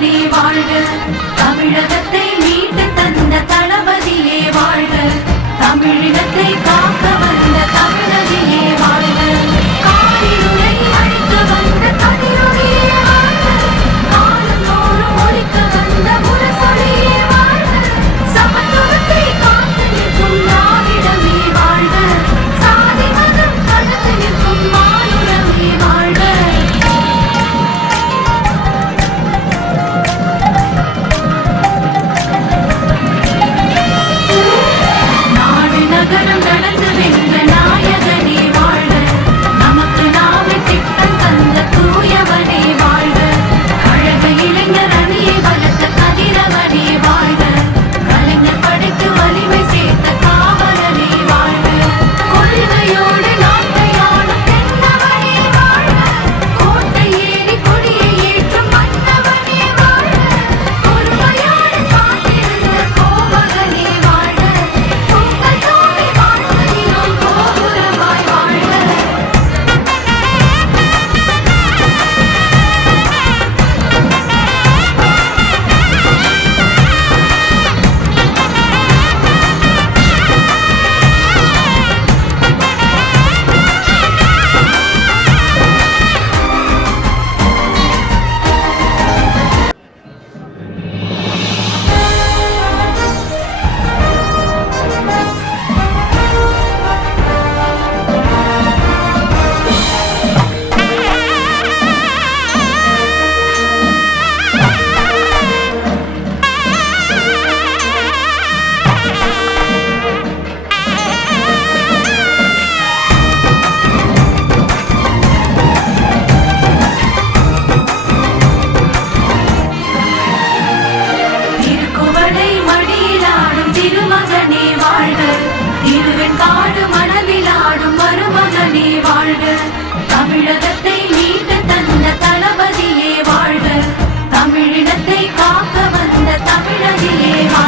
வாழ்க தமிழகத்தை மருமகனே வாழ்க. திருவெண் காடு மனதில் ஆடும் மருமகனே வாழ்க. தமிழகத்தை மீட்டு தந்த தளபதியே வாழ்க. தமிழினத்தை காக்க வந்த தமிழகியே வாழ்க.